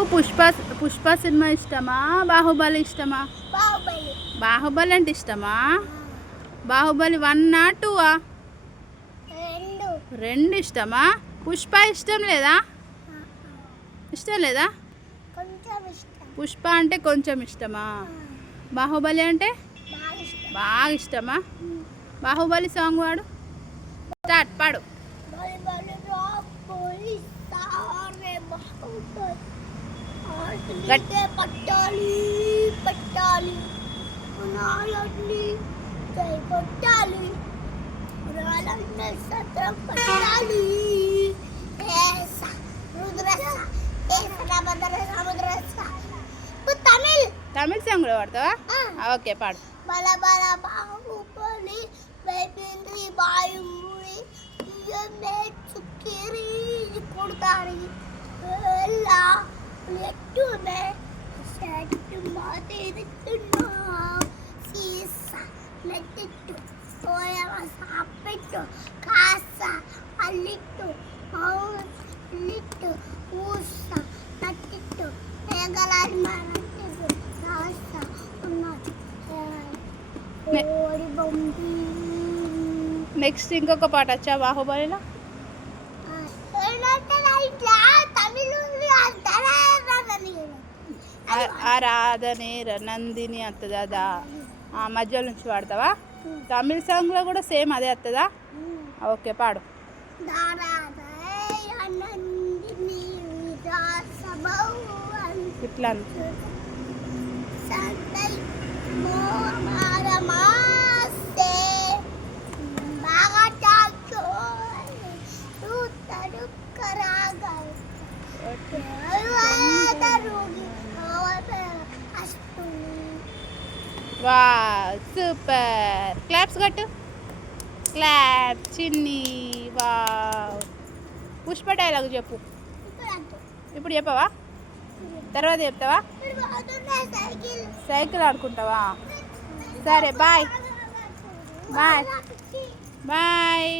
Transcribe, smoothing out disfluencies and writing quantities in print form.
నీకు పుష్ప సినిమా ఇష్టమా బాహుబలి ఇష్టమా? బాహుబలి అంటే ఇష్టమా? బాహుబలి 1 2 రెండు ఇష్టమా? పుష్ప ఇష్టం లేదా? ఇష్టం లేదా? పుష్ప అంటే కొంచెం ఇష్టమా? బాహుబలి అంటే బాగా ఇష్టమా? బాహుబలి సాంగ్ పాడు. స్టార్ట్ పాడు. పట్టాలి పట్టాలి పునాలన్నీ కై కొట్టాలి పునాలన్నీ సత్రం పట్టాలి తమిళ్ సాంగ్ కూడా పాడతావా? ఓకే పాడు. బల బల బాహుబలి బైబింద్రి బాయుంబుడి ఇయమే చుక్కిరి కొడతారి ఎలా లెట్టునే సెట్టు మాతిరితున్నా సీసా లెట్టు ఓయమ సాపెట్టు కాస అల్లిట్టు మౌస్ లిట్టు ఊస నట్టిట్టు మేఘలాల్ మరట్టు కాస ఉన్న ఓడి బొంబి. నెక్స్ట్ ఇంకొక పాట వచ్చా బాహుబలిలో? ఆరాధనే నందిని వస్తుందా? మధ్యలో నుంచి పాడతావా? తమిళ సాంగ్లో కూడా సేమ్ అదే వస్తుందా? ఓకే పాడు. ఇట్లా వా సూపర్. క్లాప్స్ కట్టు. క్లాప్ చిన్ని. వా పుష్ప డైలాగ్ చెప్పు. ఇప్పుడు చెప్పవా? తర్వాత చెప్తావా? సైకిల్ ఆడుకుంటావా? సరే బాయ్ బాయ్ బాయ్.